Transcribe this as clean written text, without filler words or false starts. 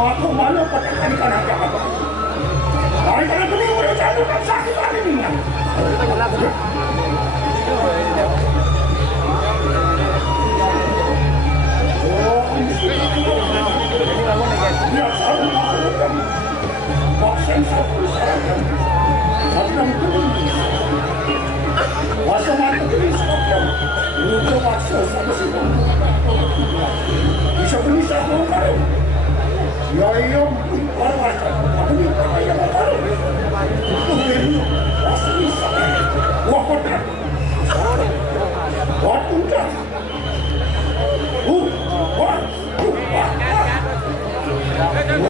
Aku malu patakan kanan kakak. Hari kanan kami udah jatuh kan sakit hari ini. Ya satu makan. Vaksin satu saran. Satu yang tulis. Wasa mata tulis vaksin. Itu vaksin satu sih. Bisa tulis apa kan? Ya iya, orang macam apa ni? Apa yang apa? Itu ni, asli sana. Wah kotor. Wah kotor.